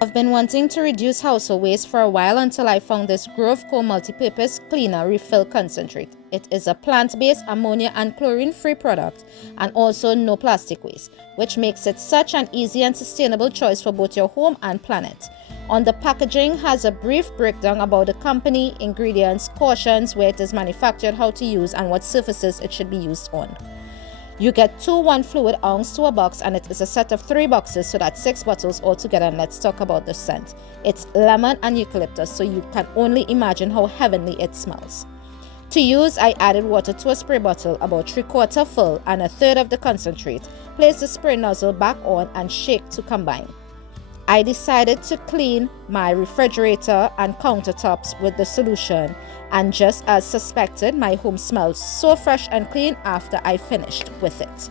I've been wanting to reduce household waste for a while until I found this Grove Co multi-purpose cleaner refill concentrate. It is a plant-based ammonia and chlorine-free product and also no plastic waste, which makes it such an easy and sustainable choice for both your home and planet. On the packaging has a brief breakdown about the company, ingredients, cautions, where it is manufactured, how to use, and what surfaces it should be used on. You get 2 1 fluid ounce to a box, and it is a set of 3 boxes, so that's 6 bottles altogether. And let's talk about the scent. It's lemon and eucalyptus, so you can only imagine how heavenly it smells. To use, I added water to a spray bottle about 3/4 full and 1/3 of the concentrate. Place the spray nozzle back on and shake to combine. I decided to clean my refrigerator and countertops with the solution, and just as suspected, my home smelled so fresh and clean after I finished with it.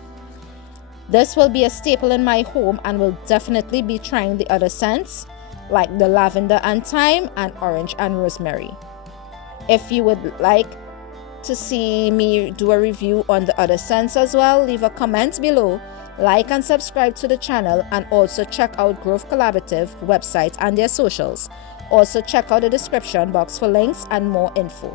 This will be a staple in my home and will definitely be trying the other scents like the lavender and thyme and orange and rosemary. If you would like to see me do a review on the other scents as well, leave a comment below. Like and subscribe to the channel, and also check out Grove Collaborative website and their socials. Also check out the description box for links and more info.